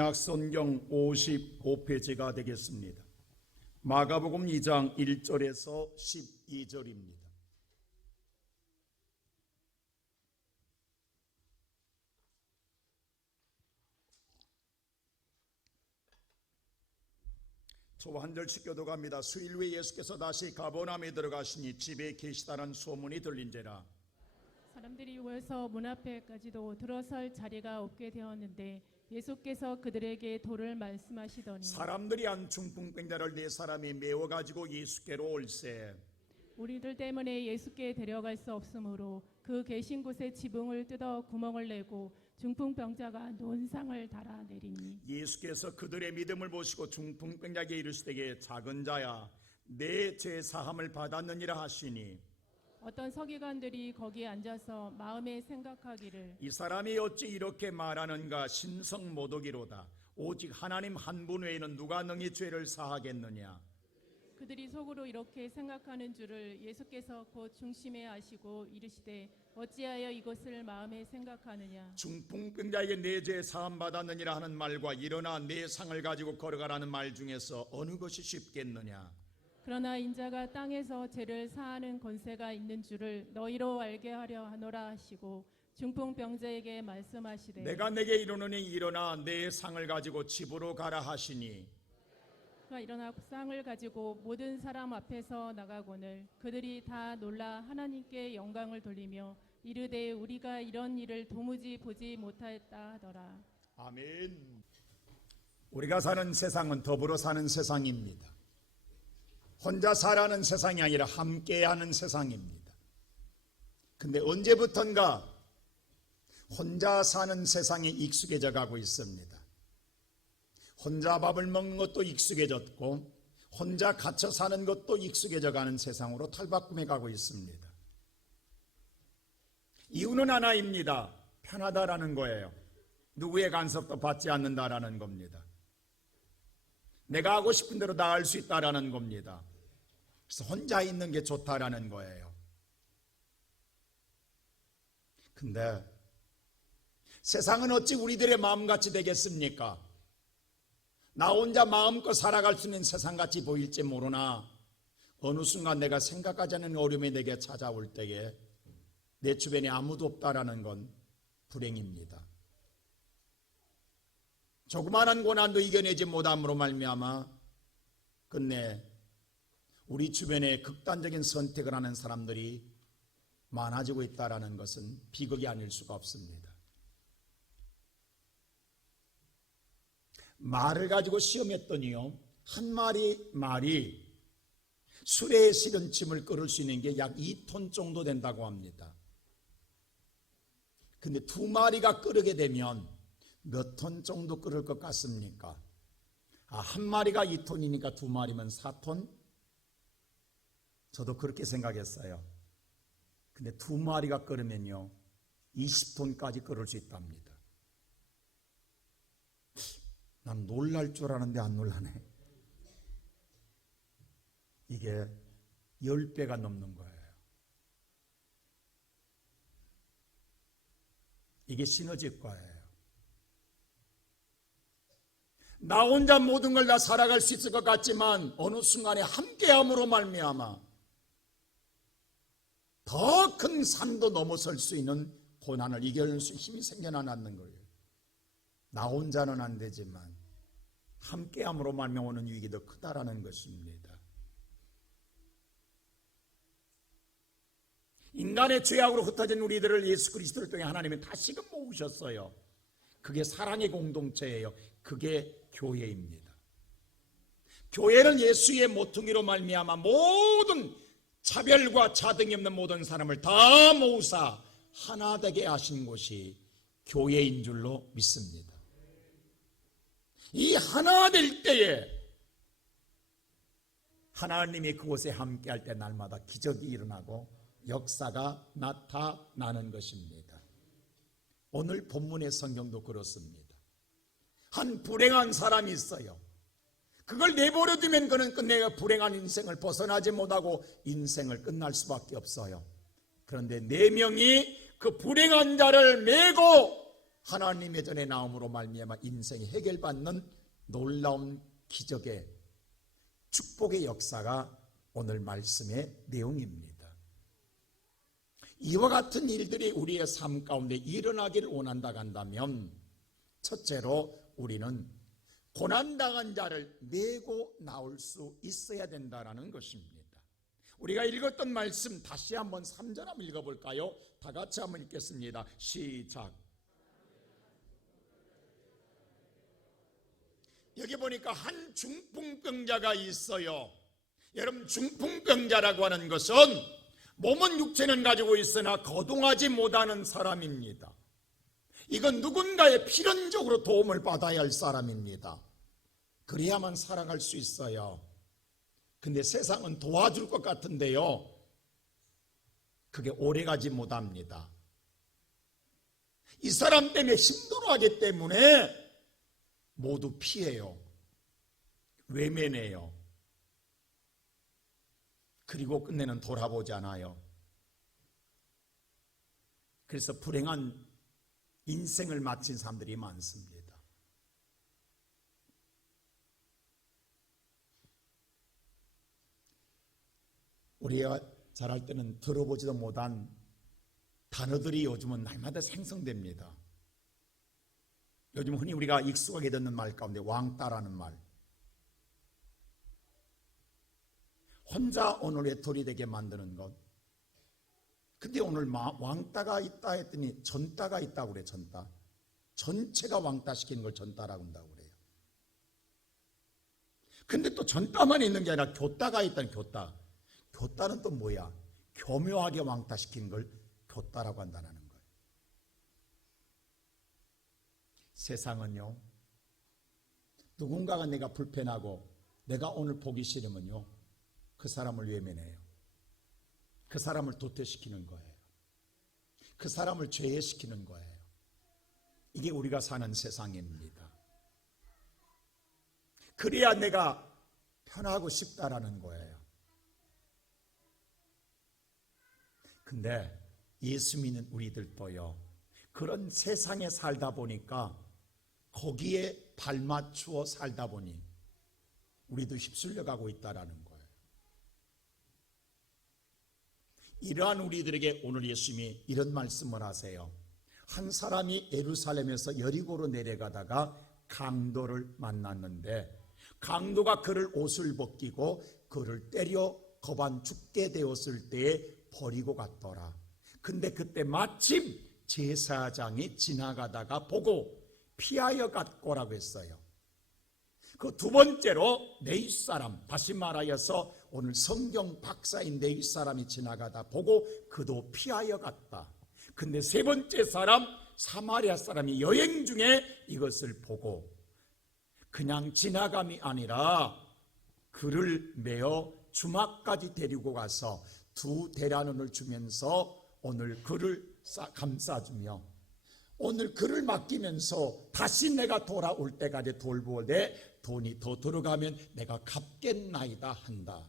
신약성경 55페이지가 되겠습니다. 마가복음 2장 1절에서 12절입니다. 저와 한 절씩 교독합니다. 수일 후에 예수께서 다시 가버나움에 들어가시니 집에 계시다는 소문이 들린지라. 사람들이 모여서 문 앞에까지도 들어설 자리가 없게 되었는데 예수께서 그들에게 도를 말씀하시더니 사람들이 한 중풍병자를 네 사람이 메워 가지고 예수께로 올세. 우리들 때문에 예수께 데려갈 수 없으므로 그 계신 곳에 지붕을 뜯어 구멍을 내고 중풍병자가 논상을 달아 내리니 예수께서 그들의 믿음을 보시고 중풍병자에게 이르시되 작은 자야 내 죄 사함을 받았느니라 하시니 어떤 서기관들이 거기에 앉아서 마음에 생각하기를 이 사람이 어찌 이렇게 말하는가 신성모독이로다. 오직 하나님 한 분 외에는 누가 능히 죄를 사하겠느냐. 그들이 속으로 이렇게 생각하는 줄을 예수께서 곧 중심에 아시고 이르시되 어찌하여 이것을 마음에 생각하느냐. 중풍병자에게 내 죄 사함 받았느니라 하는 말과 일어나 내 상을 가지고 걸어가라는 말 중에서 어느 것이 쉽겠느냐. 그러나 인자가 땅에서 죄를 사하는 권세가 있는 줄을 너희로 알게 하려 하노라 하시고 중풍병자에게 말씀하시되 내가 내게 이르노니 일어나 내 상을 가지고 집으로 가라 하시니 그가 일어나 쌍을 가지고 모든 사람 앞에서 나가거늘 그들이 다 놀라 하나님께 영광을 돌리며 이르되 우리가 이런 일을 도무지 보지 못하였다 하더라. 아멘. 우리가 사는 세상은 더불어 사는 세상입니다. 혼자 살아는 세상이 아니라 함께하는 세상입니다. 근데 언제부턴가 혼자 사는 세상에 익숙해져 가고 있습니다. 혼자 밥을 먹는 것도 익숙해졌고 혼자 갇혀 사는 것도 익숙해져 가는 세상으로 탈바꿈해 가고 있습니다. 이유는 하나입니다. 편하다라는 거예요. 누구의 간섭도 받지 않는다라는 겁니다. 내가 하고 싶은 대로 다 할 수 있다라는 겁니다. 그래서 혼자 있는 게 좋다라는 거예요. 근데 세상은 어찌 우리들의 마음같이 되겠습니까? 나 혼자 마음껏 살아갈 수 있는 세상같이 보일지 모르나 어느 순간 내가 생각하지 않은 어려움이 내게 찾아올 때에 내 주변에 아무도 없다라는 건 불행입니다. 조그마한 고난도 이겨내지 못함으로 말미암아 끝내 우리 주변에 극단적인 선택을 하는 사람들이 많아지고 있다는 것은 비극이 아닐 수가 없습니다. 말을 가지고 시험했더니요, 한 마리 말이 수레에 실은 짐을 끌을 수 있는 게 약 2톤 정도 된다고 합니다. 근데 두 마리가 끌게 되면 몇 톤 정도 끌을 것 같습니까? 한 마리가 2톤이니까 두 마리면 4톤? 저도 그렇게 생각했어요. 근데 두 마리가 끌으면요 20톤까지 끌을 수 있답니다. 난 놀랄 줄 알았는데 안 놀라네. 이게 10배가 넘는 거예요. 이게 시너지과예요. 나 혼자 모든 걸 다 살아갈 수 있을 것 같지만 어느 순간에 함께함으로 말미암아 더 큰 산도 넘어설 수 있는 고난을 이겨낼 수 힘이 생겨나는 거예요. 나 혼자는 안 되지만 함께함으로 말미암아 오는 유익이 더 크다라는 것입니다. 인간의 죄악으로 흩어진 우리들을 예수 그리스도를 통해 하나님이 다시금 모으셨어요. 그게 사랑의 공동체예요. 그게 교회입니다. 교회는 예수의 모퉁이로 말미암아 모든 차별과 차등이 없는 모든 사람을 다 모으사 하나 되게 하신 곳이 교회인 줄로 믿습니다. 이 하나 될 때에 하나님이 그곳에 함께할 때 날마다 기적이 일어나고 역사가 나타나는 것입니다. 오늘 본문의 성경도 그렇습니다. 한 불행한 사람이 있어요. 그걸 내버려 두면 그는 끝내 불행한 인생을 벗어나지 못하고 인생을 끝날 수밖에 없어요. 그런데 4명이 그 불행한 자를 메고 하나님의 전에 나옴으로 말미암아 인생이 해결받는 놀라운 기적의 축복의 역사가 오늘 말씀의 내용입니다. 이와 같은 일들이 우리의 삶 가운데 일어나기를 원한다 한다면 첫째로 우리는 고난당한 자를 메고 나올 수 있어야 된다는 것입니다. 우리가 읽었던 말씀 다시 한번 3절 한번 읽어볼까요? 다 같이 한번 읽겠습니다. 시작. 여기 보니까 한 중풍병자가 있어요. 여러분, 중풍병자라고 하는 것은 몸은 육체는 가지고 있으나 거동하지 못하는 사람입니다. 이건 누군가의 필연적으로 도움을 받아야 할 사람입니다. 그래야만 살아갈 수 있어요. 근데 세상은 도와줄 것 같은데요, 그게 오래가지 못합니다. 이 사람 때문에 힘들어하기 때문에 모두 피해요. 외면해요. 그리고 끝내는 돌아보지 않아요. 그래서 불행한 인생을 마친 사람들이 많습니다. 우리가 자랄 때는 들어보지도 못한 단어들이 요즘은 날마다 생성됩니다. 요즘 흔히 우리가 익숙하게 듣는 말 가운데 왕따라는 말, 혼자 오늘 외톨이 되게 만드는 것. 근데 오늘 왕따가 있다 했더니 전따가 있다고 그래. 전따. 전체가 왕따시키는 걸 전따라고 한다고 그래요. 근데 또 전따만 있는 게 아니라 교따가 있다는 교따. 교따는 또 뭐야? 교묘하게 왕따시키는 걸 교따라고 한다는 거예요. 세상은요, 누군가가 내가 불편하고 내가 오늘 보기 싫으면요, 그 사람을 외면해요. 그 사람을 도태시키는 거예요. 그 사람을 죄해시키는 거예요. 이게 우리가 사는 세상입니다. 그래야 내가 편하고 싶다라는 거예요. 근데 예수 믿는 우리들도요, 그런 세상에 살다 보니까 거기에 발맞추어 살다 보니 우리도 휩쓸려 가고 있다라는 거예요. 이러한 우리들에게 오늘 예수님이 이런 말씀을 하세요. 한 사람이 예루살렘에서 여리고로 내려가다가 강도를 만났는데 강도가 그를 옷을 벗기고 그를 때려 거반 죽게 되었을 때에 버리고 갔더라. 근데 그때 마침 제사장이 지나가다가 보고 피하여 갔고라고 했어요. 그 두 번째로 네윗 사람, 다시 말하여서 오늘 성경 박사인 네윗 사람이 지나가다 보고 그도 피하여 갔다. 근데 세 번째 사람, 사마리아 사람이 여행 중에 이것을 보고 그냥 지나감이 아니라 그를 메어 주막까지 데리고 가서 두 대라논을 주면서 오늘 그를 감싸주며 오늘 그를 맡기면서 다시 내가 돌아올 때까지 돌보되 돈이 더 들어가면 내가 갚겠나이다 한다.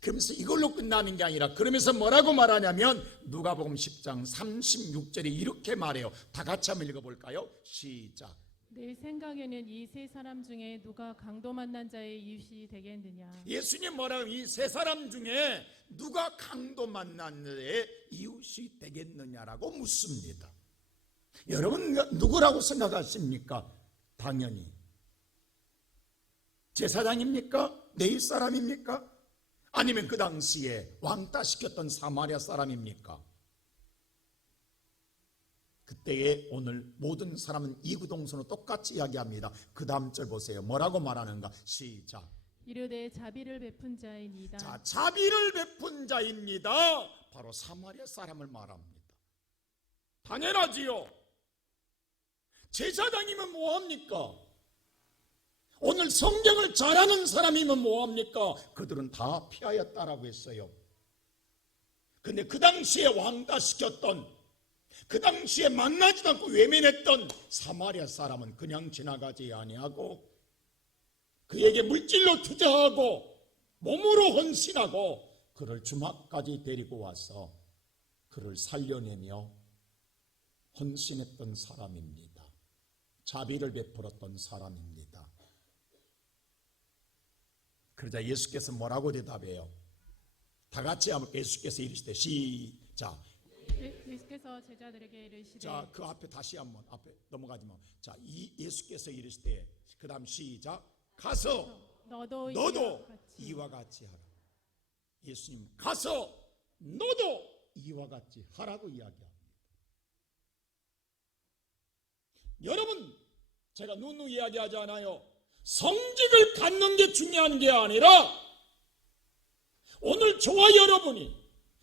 그러면서 이걸로 끝나는 게 아니라 그러면서 뭐라고 말하냐면 누가복음 10장 36절에 이렇게 말해요. 다 같이 한번 읽어볼까요? 시작. 내 생각에는 이 세 사람 중에 누가 강도 만난 자의 이웃이 되겠느냐. 예수님 뭐라고 이 세 사람 중에 누가 강도 만난 자의 이웃이 되겠느냐라고 묻습니다. 여러분 누구라고 생각하십니까? 당연히 제사장입니까? 네윗 사람입니까? 아니면 그 당시에 왕따시켰던 사마리아 사람입니까? 그때에 오늘 모든 사람은 이구동성으로 똑같이 이야기합니다. 그 다음 절 보세요. 뭐라고 말하는가? 시작. 이르되 자비를 베푼 자이니이다. 자, 자비를 베푼 자입니다. 바로 사마리아 사람을 말합니다. 당연하지요. 제사장이면 뭐합니까? 오늘 성경을 잘하는 사람이면 뭐합니까? 그들은 다 피하였다라고 했어요. 근데 그 당시에 왕따시켰던, 그 당시에 만나지도 않고 외면했던 사마리아 사람은 그냥 지나가지 아니하고 그에게 물질로 투자하고 몸으로 헌신하고 그를 주막까지 데리고 와서 그를 살려내며 헌신했던 사람입니다. 자비를 베풀었던 사람입니다. 그러자 예수께서 뭐라고 대답해요? 다 같이 한번 예수께서 이르시되 시작. 예수께서 제자들에게 이르시되 자, 그 앞에 다시 한번 앞에 넘어가지 마. 자, 예수께서 이르시되 그다음 시작. 가서 너도 이와 같이 하라. 예수님 가서 너도 이와 같이 하라고 이야기합니다. 여러분, 제가 누누 이야기하지 않아요. 성직을 갖는 게 중요한 게 아니라 오늘 저와 여러분이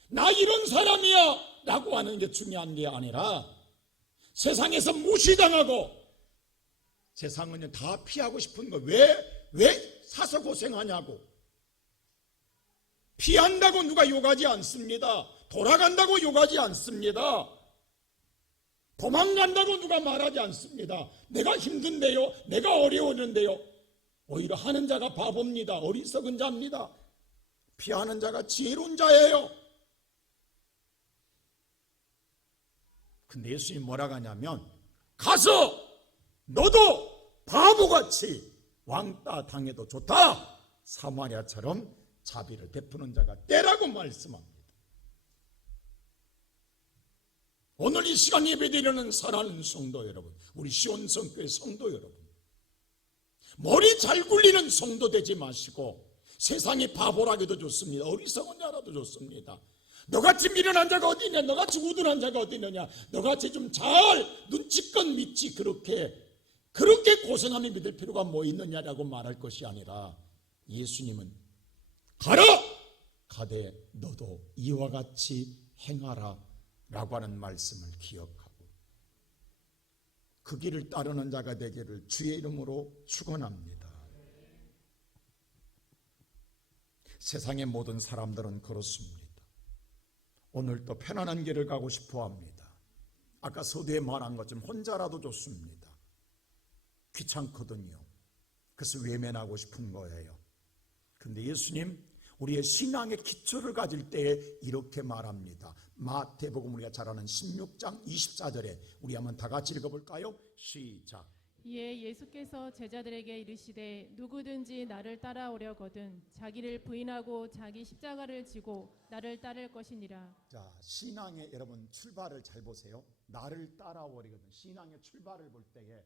나 이런 사람이야 라고 하는 게 중요한 게 아니라 세상에서 무시당하고 세상은 다 피하고 싶은 거 왜 사서 고생하냐고. 피한다고 누가 욕하지 않습니다. 돌아간다고 욕하지 않습니다. 도망간다고 누가 말하지 않습니다. 내가 힘든데요, 내가 어려웠는데요. 오히려 하는 자가 바보입니다. 어리석은 자입니다. 피하는 자가 지혜로운 자예요. 근데 예수님이 뭐라고 하냐면 가서 너도 바보같이 왕따 당해도 좋다. 사마리아처럼 자비를 베푸는 자가 되라고 말씀합니다. 오늘 이 시간 예배드리는 사랑하는 성도 여러분, 우리 시온성교회 성도 여러분, 머리 잘 굴리는 성도 되지 마시고 세상이 바보라기도 좋습니다. 어리석은 자라도 좋습니다. 너같이 미련한 자가 어디 있냐, 너같이 우둔한 자가 어디 있느냐, 너같이 좀 잘 눈치껏 믿지 그렇게 고생하며 믿을 필요가 뭐 있느냐라고 말할 것이 아니라 예수님은 가라! 가되 너도 이와 같이 행하라 라고 하는 말씀을 기억하고 그 길을 따르는 자가 되기를 주의 이름으로 축원합니다. 세상의 모든 사람들은 그렇습니다. 오늘도 편안한 길을 가고 싶어 합니다. 아까 서두에 말한 것처럼 혼자라도 좋습니다. 귀찮거든요. 그래서 외면하고 싶은 거예요. 근데 예수님 우리의 신앙의 기초를 가질 때에 이렇게 말합니다. 마태복음 우리가 잘 아는 16장 24절에 우리 한번 다 같이 읽어볼까요? 시작. 이에 예수께서 제자들에게 이르시되 누구든지 나를 따라오려거든 자기를 부인하고 자기 십자가를 지고 나를 따를 것이니라. 자, 신앙의 여러분 출발을 잘 보세요. 나를 따라오려거든. 신앙의 출발을 볼 때에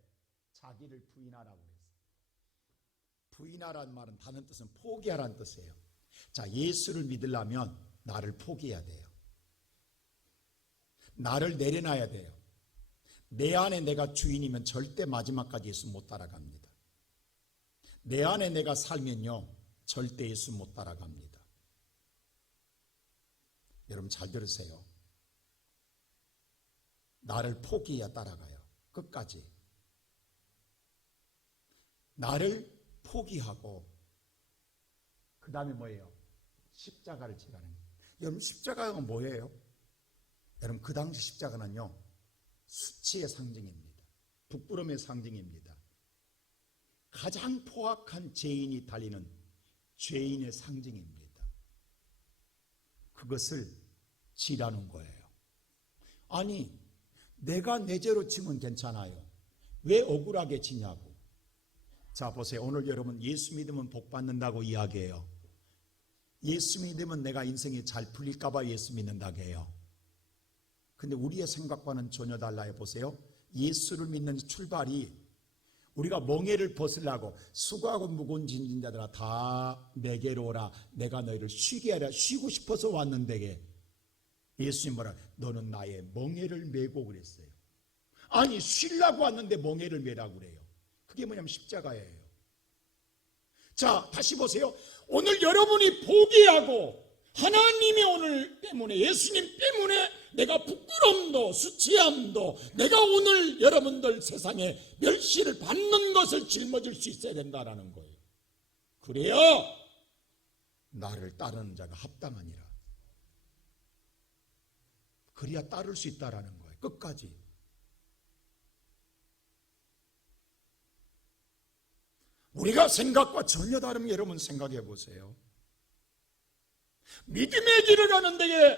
자기를 부인하라고 그랬어요. 부인하라는 말은 다른 뜻은 포기하라는 뜻이에요. 자, 예수를 믿으려면 나를 포기해야 돼요. 나를 내려놔야 돼요. 내 안에 내가 주인이면 절대 마지막까지 예수 못 따라갑니다. 내 안에 내가 살면요 절대 예수 못 따라갑니다. 여러분 잘 들으세요. 나를 포기해야 따라가요. 끝까지. 나를 포기하고 그 다음에 뭐예요? 십자가를 지라는 거예요. 여러분 십자가가 뭐예요? 여러분 그 당시 십자가는요 수치의 상징입니다. 부끄러움의 상징입니다. 가장 포악한 죄인이 달리는 죄인의 상징입니다. 그것을 지라는 거예요. 아니 내가 내 죄로 지면 괜찮아요. 왜 억울하게 지냐고. 자 보세요. 오늘 여러분 예수 믿으면 복 받는다고 이야기해요. 예수 믿으면 내가 인생이 잘 풀릴까 봐 예수 믿는다고 해요. 근데 우리의 생각과는 전혀 달라요. 보세요. 예수를 믿는 출발이 우리가 멍에를 벗으려고 수고하고 무거운 짐진 자들아 다 내게로 오라. 내가 너희를 쉬게 하라. 쉬고 싶어서 왔는데 예수님 뭐라? 너는 나의 멍에를 메고 그랬어요. 아니 쉬려고 왔는데 멍에를 메라고 그래요. 그게 뭐냐면 십자가예요. 자 다시 보세요. 오늘 여러분이 포기하고 하나님이 오늘 때문에 예수님 때문에 내가 부끄럼도 수치함도 내가 오늘 여러분들 세상에 멸시를 받는 것을 짊어질 수 있어야 된다라는 거예요. 그래야 나를 따르는 자가 합당하니라. 그래야 따를 수 있다라는 거예요. 끝까지. 우리가 생각과 전혀 다른 여러분 생각해 보세요. 믿음의 길을 가는 데에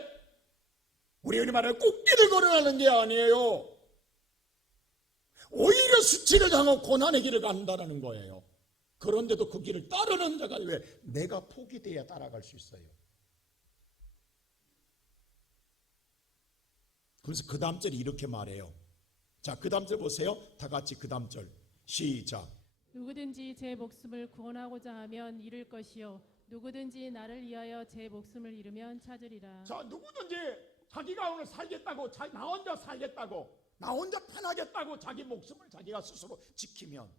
우리 흔히 말하는 꽃길을 걸어가는 게 아니에요. 오히려 수치를 당하고 고난의 길을 간다는 거예요. 그런데도 그 길을 따르는 자가 왜? 내가 복이 돼야 따라갈 수 있어요. 그래서 그 다음 절이 이렇게 말해요. 자, 그 다음 절 보세요. 다 같이 그 다음 절 시작. 누구든지 제 목숨을 구원하고자 하면 잃을 것이요 누구든지 나를 위하여 제 목숨을 잃으면 찾으리라. 자, 누구든지 자기가 오늘 살겠다고, 나 혼자 살겠다고, 나 혼자 편하겠다고 자기 목숨을 자기가 스스로 지키면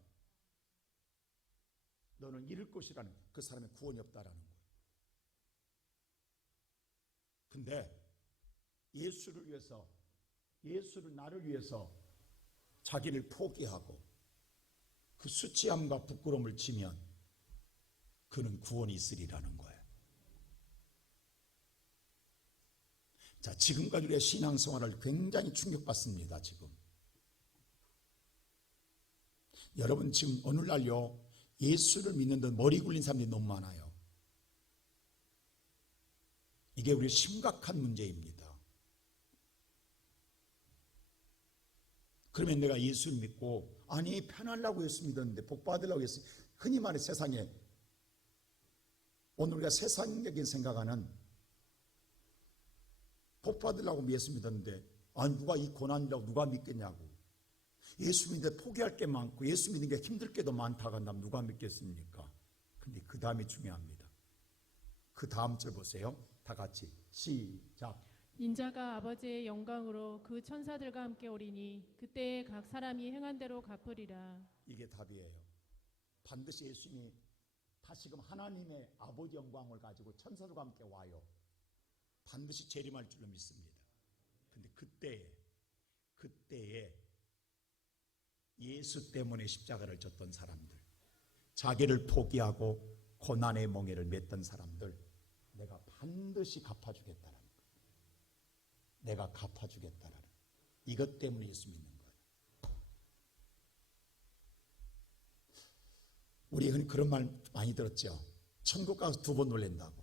너는 잃을 것이라는, 그 사람의 구원이 없다라는 거예요. 근데 예수를 위해서, 예수를 나를 위해서 자기를 포기하고 그 수치함과 부끄러움을 지면 그는 구원이 있으리라는 거예요. 자, 지금까지 우리의 신앙생활을 굉장히 충격받습니다. 지금 여러분, 지금 오늘날요 예수를 믿는 데 머리 굴린 사람들이 너무 많아요. 이게 우리 심각한 문제입니다. 그러면 내가 예수를 믿고, 아니 편하려고 예수 믿었는데 복 받으려고 했어요. 흔히 말해 세상에, 오늘 우리가 세상적인 생각하는 복 받으려고 예수 믿었는데, 아니 누가 이 고난이라고 누가 믿겠냐고, 예수 믿는데 포기할 게 많고 예수 믿는 게 힘들 게도 많다고 한다면 누가 믿겠습니까? 근데 그 다음이 중요합니다. 그 다음 절 보세요. 다 같이 시작. 인자가 아버지의 영광으로 그 천사들과 함께 오리니 그때에 각 사람이 행한 대로 갚으리라. 이게 답이에요. 반드시 예수님이 다시금 하나님의 아버지 영광을 가지고 천사들과 함께 와요. 반드시 재림할 줄로 믿습니다. 근데 그때에 예수 때문에 십자가를 졌던 사람들, 자기를 포기하고 고난의 멍에를 맸던 사람들, 내가 반드시 갚아주겠다라는 거예요. 내가 갚아주겠다라는, 이것 때문에 예수 믿는 거예요. 우리 그런 말 많이 들었죠. 천국 가서 2번 놀란다고.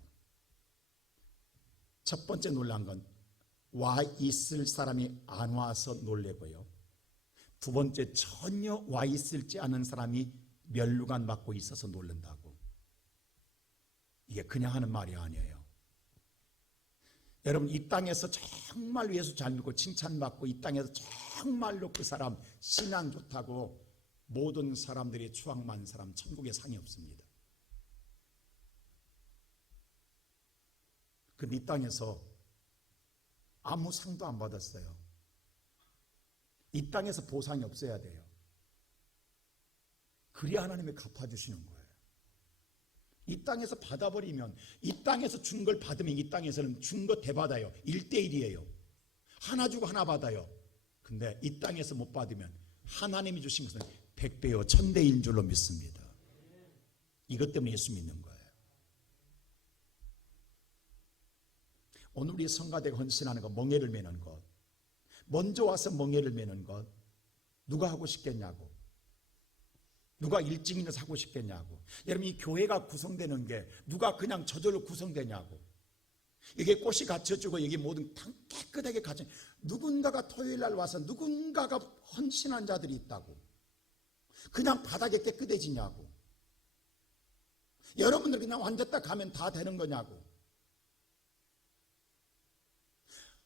첫 번째 놀란 건 와 있을 사람이 안 와서 놀래고요, 두 번째 전혀 와 있을지 않은 사람이 멸류관 맞고 있어서 놀란다고. 이게 그냥 하는 말이 아니에요. 여러분, 이 땅에서 정말 예수 잘 믿고 칭찬받고 이 땅에서 정말로 그 사람 신앙 좋다고 모든 사람들이 추앙 많은 사람 천국에 상이 없습니다. 근데 이 땅에서 아무 상도 안 받았어요. 이 땅에서 보상이 없어야 돼요. 그래야 하나님이 갚아주시는 거예요. 이 땅에서 받아버리면, 이 땅에서 준 걸 받으면 이 땅에서는 준 거 대받아요. 1대1이에요. 하나 주고 하나 받아요. 근데 이 땅에서 못 받으면 하나님이 주신 것은 100배요 1000배인 줄로 믿습니다. 이것 때문에 예수 믿는 거예요. 오늘 우리 성가대가 헌신하는 것, 멍에를 매는 것, 먼저 와서 멍에를 매는 것, 누가 하고 싶겠냐고, 누가 일찍이나 하고 싶겠냐고. 여러분, 이 교회가 구성되는 게 누가 그냥 저절로 구성되냐고. 이게 꽃이 갖춰주고 이게 모든 깨끗하게 갖춰, 누군가가 토요일날 와서 누군가가 헌신한 자들이 있다고. 그냥 바닥에 깨끗해지냐고. 여러분들 그냥 앉았다 가면 다 되는 거냐고.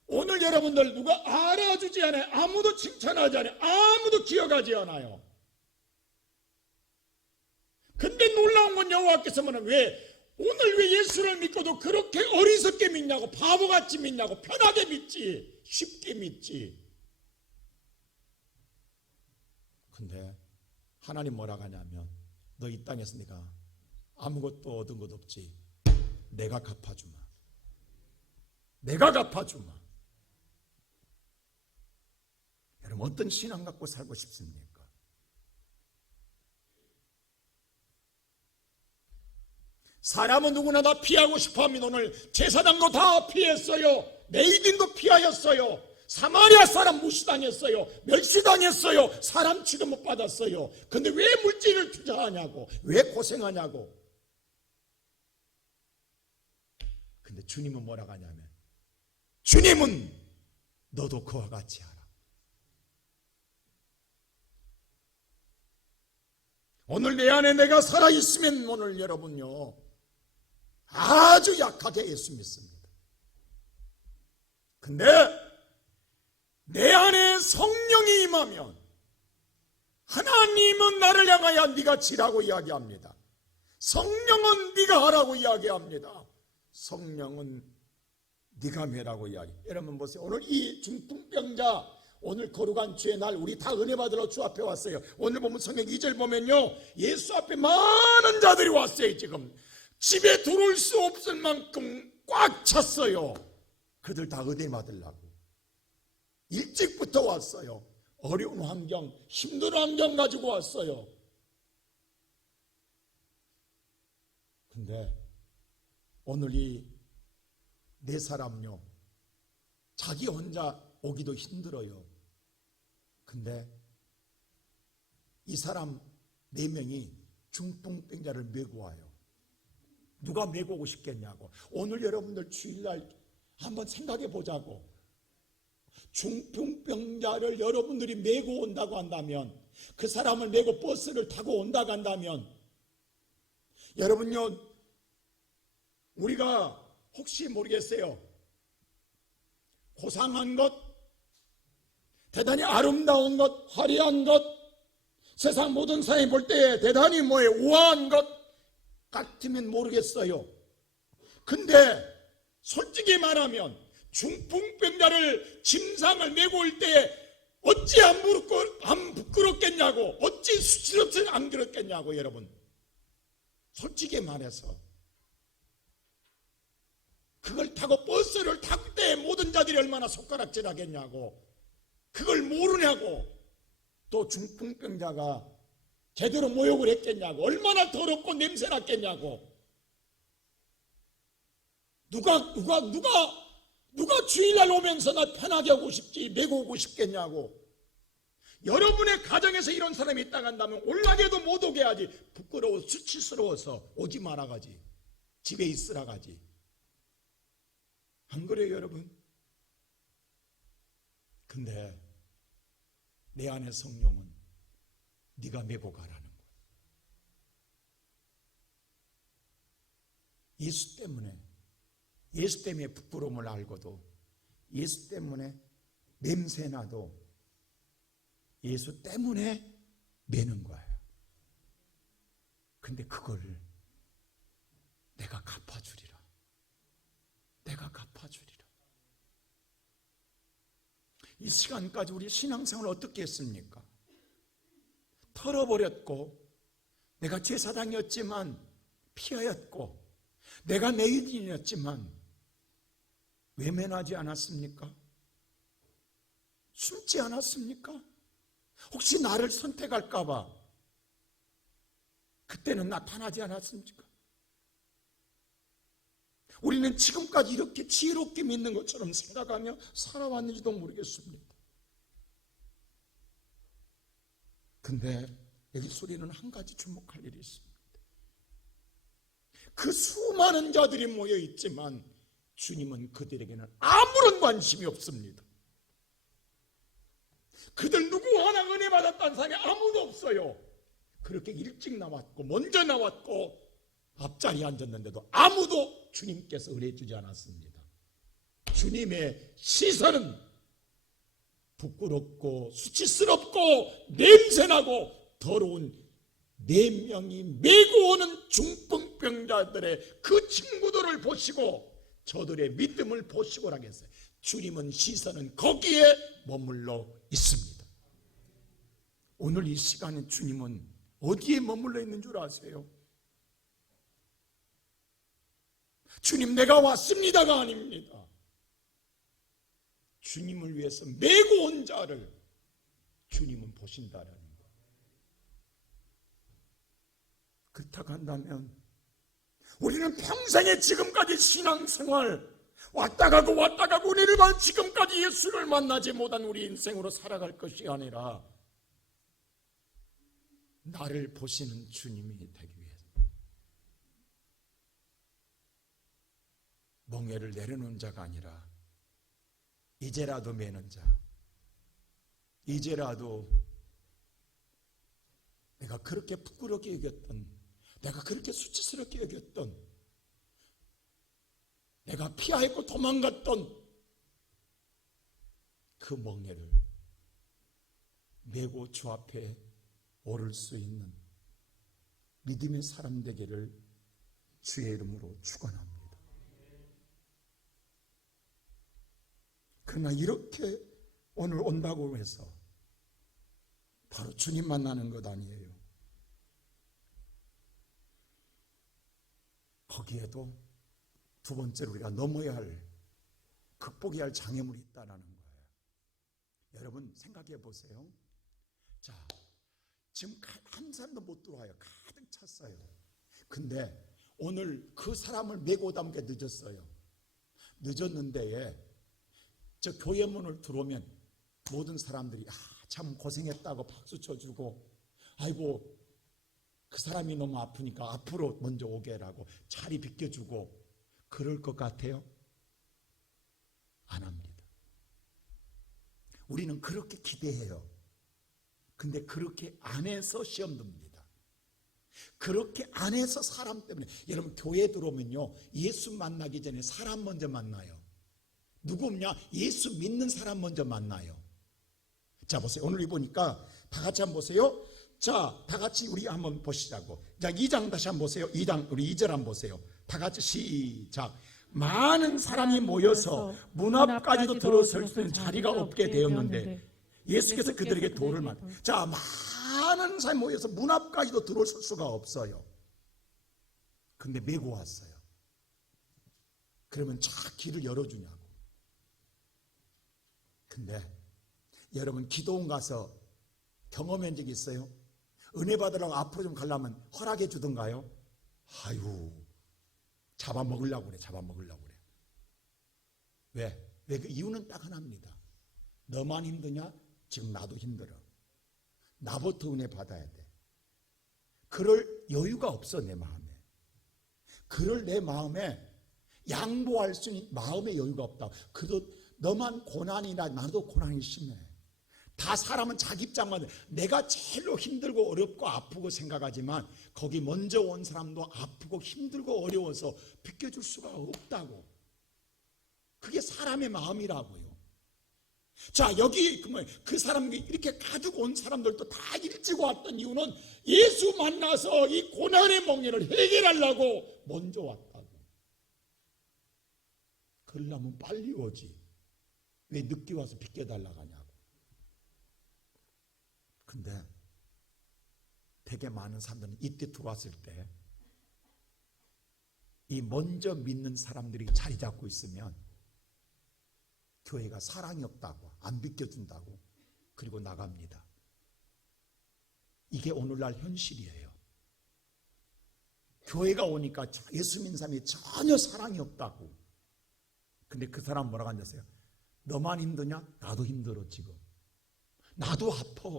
오늘 여러분들 누가 알아주지 않아요. 아무도 칭찬하지 않아요. 아무도 기억하지 않아요. 근데 놀라운 건 여호와께서는 오늘 왜 예수를 믿고도 그렇게 어리석게 믿냐고, 바보같이 믿냐고, 편하게 믿지, 쉽게 믿지. 근데 하나님 뭐라고 하냐면, 너 이 땅에서 네가 아무것도 얻은 것 없지, 내가 갚아주마. 내가 갚아주마. 여러분, 어떤 신앙 갖고 살고 싶습니까? 사람은 누구나 다 피하고 싶어합니다. 오늘 제사장도 다 피했어요. 레위인도 피하였어요. 사마리아 사람 무시당했어요. 멸시당했어요. 사람 취급 못 받았어요. 근데 왜 물질을 투자하냐고, 왜 고생하냐고. 근데 주님은 뭐라고 하냐면, 주님은 너도 그와 같이 하라. 오늘 내 안에 내가 살아있으면 오늘 여러분요 아주 약하게 예수 믿습니다. 근데 내 안에 성령이 임하면 하나님은 나를 향하여 네가 지라고 이야기합니다. 성령은 네가 하라고 이야기합니다. 성령은 네가 매라고 이야기. 여러분 보세요. 오늘 이 중풍병자 오늘 거룩한 주의 날 우리 다 은혜 받으러 주 앞에 왔어요. 오늘 보면 성경 2절 보면요 예수 앞에 많은 자들이 왔어요. 지금 집에 들어올 수 없을 만큼 꽉 찼어요. 그들 다 은혜 받으려고 일찍부터 왔어요. 어려운 환경, 힘든 환경 가지고 왔어요. 근데 오늘 이 네 사람요 자기 혼자 오기도 힘들어요. 근데 이 사람 4명이 중풍병자를 메고 와요. 누가 메고 오고 싶겠냐고. 오늘 여러분들 주일날 한번 생각해 보자고. 중풍병자를 여러분들이 메고 온다고 한다면, 그 사람을 메고 버스를 타고 온다고 한다면, 여러분요 우리가 혹시 모르겠어요. 고상한 것, 대단히 아름다운 것, 화려한 것, 세상 모든 사람이 볼 때 대단히 우아한 것 같으면 모르겠어요. 근데 솔직히 말하면 중풍병자를 짐상을 메고 올 때 어찌 안 부끄럽겠냐고, 어찌 수치스럽지 안 그렇겠냐고. 여러분 솔직히 말해서 그걸 타고 버스를 탈 때 모든 자들이 얼마나 손가락질하겠냐고. 그걸 모르냐고. 또 중풍병자가 제대로 모욕을 했겠냐고. 얼마나 더럽고 냄새났겠냐고. 누가 주일날 오면서 나 편하게 하고 싶지 메고 오고 싶겠냐고. 여러분의 가정에서 이런 사람이 있다고 한다면 올라게도 못 오게 하지. 부끄러워 수치스러워서 오지 말아가지. 집에 있으라 가지. 안 그래요 여러분? 근데 내 안에 성령은 네가 메고 가라는 거예요. 예수 때문에 부끄러움을 알고도, 예수 때문에 냄새나도 예수 때문에 매는 거예요. 근데 그걸 내가 갚아주리라. 내가 갚아주리라. 이 시간까지 우리 신앙생활을 어떻게 했습니까? 털어버렸고, 내가 제사장이었지만 피하였고, 내가 메이드인이었지만 외면하지 않았습니까? 숨지 않았습니까? 혹시 나를 선택할까봐 그때는 나타나지 않았습니까? 우리는 지금까지 이렇게 지혜롭게 믿는 것처럼 생각하며 살아왔는지도 모르겠습니다. 근데 여기 소리는 한 가지 주목할 일이 있습니다. 그 수많은 자들이 모여 있지만 주님은 그들에게는 아무런 관심이 없습니다. 그들 누구 하나 은혜 받았다는 사람이 아무도 없어요. 그렇게 일찍 나왔고 먼저 나왔고 앞자리에 앉았는데도 아무도 주님께서 은혜 주지 않았습니다. 주님의 시선은 부끄럽고 수치스럽고 냄새나고 더러운 4명이 메고 오는 중풍병자들의 그 친구들을 보시고 저들의 믿음을 보시고 하겠어요. 주님은 시선은 거기에 머물러 있습니다. 오늘 이 시간에 주님은 어디에 머물러 있는 줄 아세요? 주님 내가 왔습니다가 아닙니다. 주님을 위해서 메고 온 자를 주님은 보신다라는 것. 그렇다고 한다면 우리는 평생에 지금까지 신앙생활 왔다 가고 은혜를 받은 지금까지 예수를 만나지 못한 우리 인생으로 살아갈 것이 아니라 나를 보시는 주님이 되기 위해서 멍에를 내려놓은 자가 아니라 이제라도 매는 자, 이제라도 내가 그렇게 부끄럽게 여겼던, 내가 그렇게 수치스럽게 여겼던, 내가 피하고 도망갔던 그 멍에를 메고 주 앞에 오를 수 있는 믿음의 사람 되기를 주의 이름으로 축원합니다. 그러나 이렇게 오늘 온다고 해서 바로 주님 만나는 것 아니에요. 거기에도 두 번째로 우리가 넘어야 할, 극복해야 할 장애물이 있다는 거예요. 여러분 생각해 보세요. 자, 지금 한 사람도 못 들어와요. 가득 찼어요. 근데 오늘 그 사람을 메고 오다 보니까 늦었어요. 늦었는데 저 교회 문을 들어오면 모든 사람들이 참 고생했다고 박수 쳐주고, 아이고 그 사람이 너무 아프니까 앞으로 먼저 오게 하라고 자리 비켜주고 그럴 것 같아요? 안 합니다. 우리는 그렇게 기대해요. 근데 그렇게 안 해서 시험 듭니다. 그렇게 안 해서 사람 때문에, 여러분 교회 들어오면요, 예수 만나기 전에 사람 먼저 만나요. 누구 없냐? 예수 믿는 사람 먼저 만나요. 자 보세요. 오늘 보니까 다 같이 한번 보세요. 자, 다 같이 우리 한번 보시자고. 자, 2장 다시 한번 보세요. 2장 우리 2절 한번 보세요. 다 같이 시작. 많은 사람이 모여서 문 앞까지도 들어설 수 있는 자리가 없게 되었는데 예수께서 그들에게 돌을 자, 많은 사람이 모여서 문 앞까지도 들어설 수가 없어요. 근데 메고 왔어요. 그러면 착 길을 열어주냐고. 근데 여러분 기도원 가서 경험한 적이 있어요? 은혜 받으려고 앞으로 좀 가려면 허락해 주던가요? 아유, 잡아먹으려고 그래. 잡아먹으려고 그래. 왜? 왜? 그 이유는 딱 하나입니다. 너만 힘드냐? 지금 나도 힘들어. 나부터 은혜 받아야 돼. 그럴 여유가 없어 내 마음에. 그럴 내 마음에 양보할 수 있는 마음의 여유가 없다. 그래도 너만 고난이나 나도 고난이 심해. 다 사람은 자기 입장만, 내가 제일로 힘들고 어렵고 아프고 생각하지만 거기 먼저 온 사람도 아프고 힘들고 어려워서 비켜줄 수가 없다고. 그게 사람의 마음이라고요. 자, 여기 그 사람이 이렇게 가지고 온 사람들도 다 일찍 왔던 이유는 예수 만나서 이 고난의 멍에를 해결하려고 먼저 왔다고. 그러려면 빨리 오지. 왜 늦게 와서 비켜달라고 하냐고. 근데 되게 많은 사람들은 이때 들어왔을 때 이 먼저 믿는 사람들이 자리 잡고 있으면 교회가 사랑이 없다고, 안 비켜준다고, 그리고 나갑니다. 이게 오늘날 현실이에요. 교회가 오니까 예수 믿는 사람이 전혀 사랑이 없다고. 근데 그 사람 뭐라고 앉았어요? 너만 힘드냐? 나도 힘들어 지금. 나도 아파.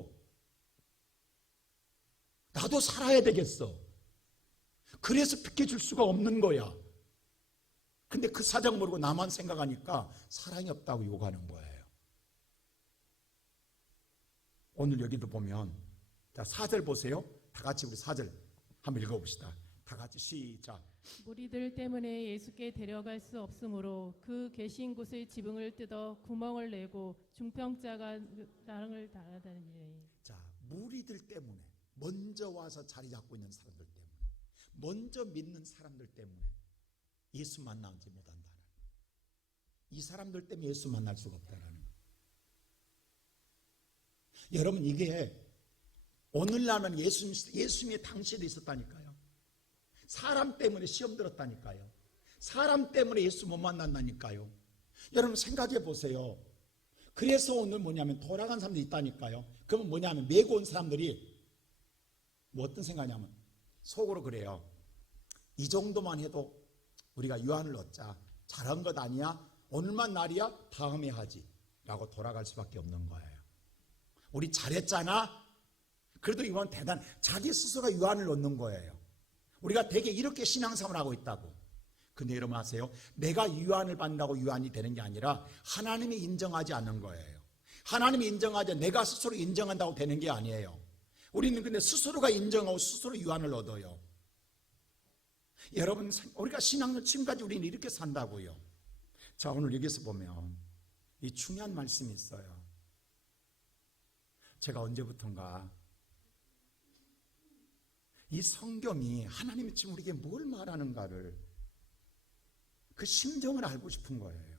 나도 살아야 되겠어. 그래서 비켜줄 수가 없는 거야. 근데 그 사정 모르고 나만 생각하니까 사랑이 없다고 욕하는 거예요. 오늘 여기도 보면, 자, 4절 보세요. 다 같이 우리 4절 한번 읽어봅시다. 다 같이 시작. 무리들 때문에 예수께 데려갈 수 없으므로 그 계신 곳의 지붕을 뜯어 구멍을 내고 중평자가 나랑을 달아다니니. 자, 무리들 때문에, 먼저 와서 자리 잡고 있는 사람들 때문에, 먼저 믿는 사람들 때문에 예수 만나지 못한다는 거예요. 이 사람들 때문에 예수 만날 수가 없다는 거예요. 여러분, 이게 오늘날은 예수님의 당시에도 있었다니까요. 사람 때문에 시험 들었다니까요. 사람 때문에 예수 못 만난다니까요. 여러분 생각해 보세요. 그래서 오늘 뭐냐면 돌아간 사람들이 있다니까요. 그러면 뭐냐면 메고 온 사람들이 뭐 어떤 생각이냐면 속으로 그래요. 이 정도만 해도 우리가 유한을 얻자. 잘한 것 아니야? 오늘만 날이야? 다음에 하지. 라고 돌아갈 수밖에 없는 거예요. 우리 잘했잖아? 그래도 이건 대단, 자기 스스로가 유한을 얻는 거예요. 우리가 되게 이렇게 신앙생활을 하고 있다고. 근데 여러분 아세요? 내가 유한을 받는다고 유한이 되는 게 아니라 하나님이 인정하지 않는 거예요. 하나님이 인정하지, 내가 스스로 인정한다고 되는 게 아니에요. 우리는 근데 스스로가 인정하고 스스로 유한을 얻어요. 여러분, 우리가 신앙을 지금까지 우리는 이렇게 산다고요. 자, 오늘 여기서 보면 이 중요한 말씀이 있어요. 제가 언제부턴가 이 성경이 하나님이 지금 우리에게 뭘 말하는가를, 그 심정을 알고 싶은 거예요.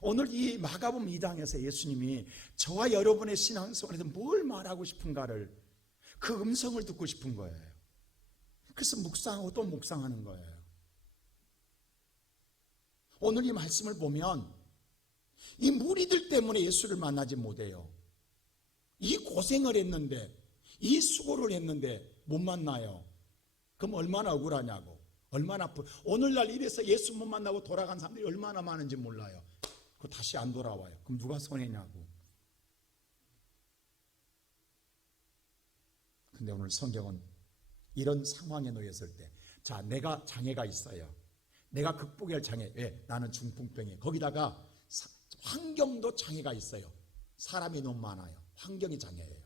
오늘 이 마가복음 2장에서 예수님이 저와 여러분의 신앙생활에서 뭘 말하고 싶은가를, 그 음성을 듣고 싶은 거예요. 그래서 묵상하고 또 묵상하는 거예요. 오늘 이 말씀을 보면 이 무리들 때문에 예수를 만나지 못해요. 이 고생을 했는데, 이 수고를 했는데 못 만나요. 그럼 얼마나 억울하냐고, 얼마나 아프. 오늘날 이래서 예수 못 만나고 돌아간 사람들이 얼마나 많은지 몰라요. 그 다시 안 돌아와요. 그럼 누가 손해냐고. 근데 오늘 성경은 이런 상황에 놓였을 때, 자, 내가 장애가 있어요. 내가 극복해야 할 장애. 왜? 나는 중풍병이에요. 거기다가 환경도 장애가 있어요. 사람이 너무 많아요. 환경이 장애예요.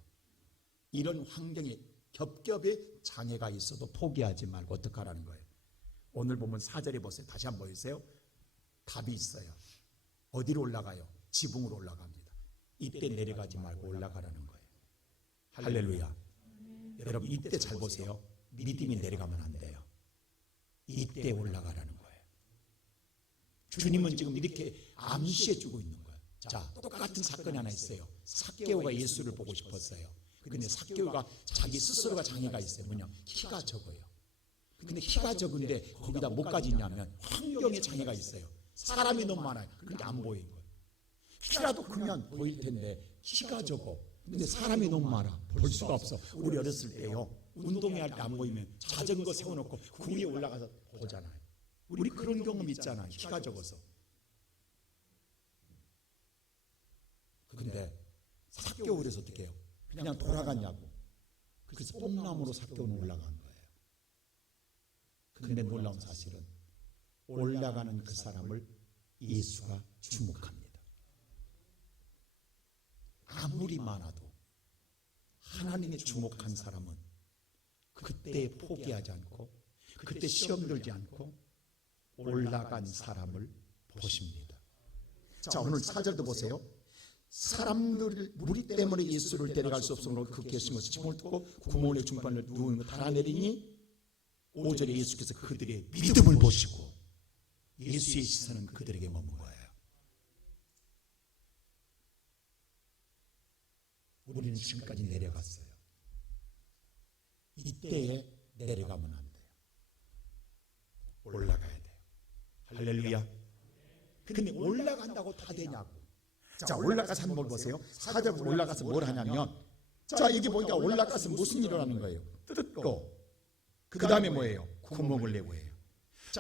이런 환경이 겹겹이 장애가 있어도 포기하지 말고 어떡하라는 거예요. 오늘 보면 4절에 보세요. 다시 한번 보세요. 답이 있어요. 어디로 올라가요? 지붕으로 올라갑니다. 이때 내려가지 말고 올라가라는 거예요. 할렐루야. 여러분, 이때 잘 보세요. 믿음이 내려가면 안 돼요. 이때 올라가라는 거예요. 주님은 지금 이렇게 암시해 주고 있는 거예요. 자, 똑같은 사건이 하나 있어요. 삭개오가 예수를 보고 싶었어요. 근데 삭개오가 자기 스스로가 장애가 있어요. 뭐냐? 키가 적어요. 근데 키가 적은데 거기다 뭐까지 있냐면 환경에 장애가 있어요. 사람이 너무 많아요. 그러니까 안 보이는 거예요. 키라도 크면 보일 텐데 키가 적어. 근데 사람이 너무 많아. 볼 수가 없어. 우리 어렸을 때요, 운동회 할 때 안 보이면 자전거 세워놓고 그 위에 올라가서 보잖아요. 우리 그런 경험 있잖아요. 키가 적어서. 근데 삭개오 그래서 어떻게 해요? 그냥 돌아갔냐고. 그래서 뽕나무로 삭개오는 올라간 거예요. 근데 놀라운 사실은 올라가는 그 사람을 예수가 주목합니다. 아무리 많아도 하나님이 주목한 사람은 그때 포기하지 않고, 그때 시험 들지 않고 올라간 사람을 보십니다. 자, 오늘 4절도 보세요. 사람들 무리 때문에 예수를 데려갈 수 없으므로 그 계신 것을 침을 듣고 구멍의 중반을 누운 것 달아내리니 5절에 예수께서 그들의 믿음을 보시고 예수의 시선은 그들에게 머문 거예요. 우리는 지금까지 내려갔어요. 이때에 내려가면 안 돼요. 올라가야 돼요. 할렐루야. 근데 올라간다고 다 되냐고. 자, 올라가서 한번 보세요. 4절 올라가서 뭘 하냐면, 자, 이게 보니까 올라가서 무슨 일을 하는 거예요? 뜯고, 그 다음에 뭐예요? 구멍을 내고 해요.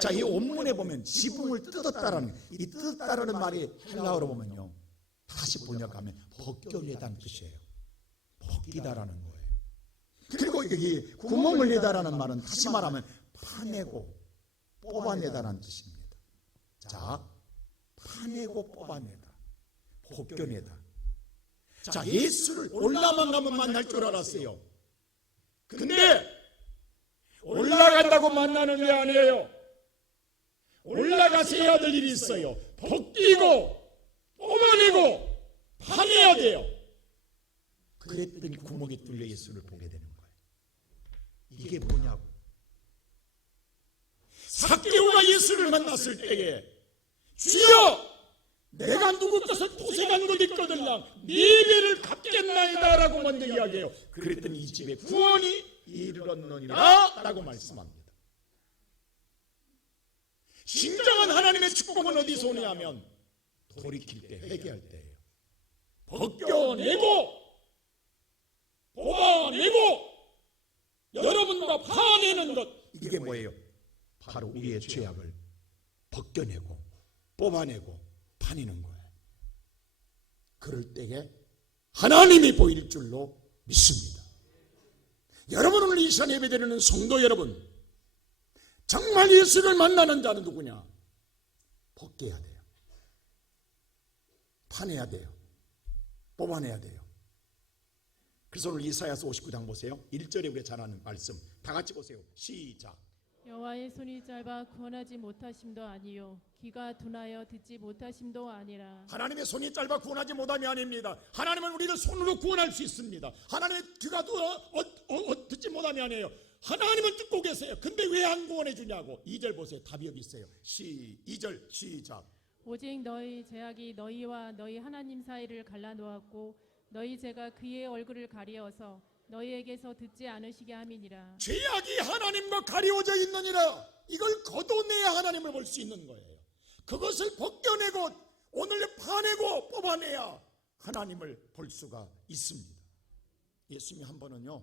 자, 이 원문에 보면 지붕을 뜯었다라는, 이 뜯었다라는 말이 헬라어로 보면요, 다시 번역하면 벗겨내다는 뜻이에요. 벗기다라는 거예요. 그리고 여기 구멍을 내다라는 말은 다시 말하면 파내고 뽑아내다라는 뜻입니다. 자, 파내고 뽑아내다, 벗겨내다. 자, 예수를 올라만 가면 만날 줄 알았어요. 근데 올라간다고 만나는 게 아니에요. 올라가서 해야 될 일이 있어요. 벗기고 뽑아내고 파내야 돼요. 그랬더니 구멍이 뚫려 예수를 보게 되는 거예요. 이게 뭐냐고. 삭개오가 예수를 만났을 때에 주여, 내가 누구 것을 도색한 것 있거든요. 네 배를 갚겠나이다라고 먼저 이야기해요. 그랬더니 이 집에 구원이 이르렀느니라 라고 말씀합니다. 진정한 하나님의 축복은 어디서 오냐면 돌이킬 때, 회개할 때예요. 벗겨내고 뽑아내고 여러분과 파내는 것, 이게 뭐예요? 바로 우리의 죄악을 벗겨내고 뽑아내고 파내는 거예요. 그럴 때에 하나님이 보일 줄로 믿습니다. 여러분, 오늘 이 시간 예배드리는 성도 여러분, 정말 예수를 만나는 자는 누구냐? 벗겨야 돼요. 파내야 돼요. 뽑아내야 돼요. 그래서 오늘 이사야서 59장 보세요. 1절에 우리가 잘 아는 말씀 다 같이 보세요. 시작. 여호와의 손이 짧아 구원하지 못하심도 아니요 귀가 둔하여 듣지 못하심도 아니라. 하나님의 손이 짧아 구원하지 못함이 아닙니다. 하나님은 우리를 손으로 구원할 수 있습니다. 하나님의 귀가 듣지 못함이 아니에요. 하나님은 듣고 계세요. 근데 왜 안 구원해 주냐고. 2절 보세요. 답이 여기 있어요. 2절 시작. 오직 너희 죄악이 너희와 너희 하나님 사이를 갈라놓았고 너희 죄가 그의 얼굴을 가리어서 너희에게서 듣지 않으시게 함이니라. 죄악이 하나님과 가리워져 있느니라. 이걸 걷어내야 하나님을 볼 수 있는 거예요. 그것을 벗겨내고 오늘 파내고 뽑아내야 하나님을 볼 수가 있습니다. 예수님이 한 번은요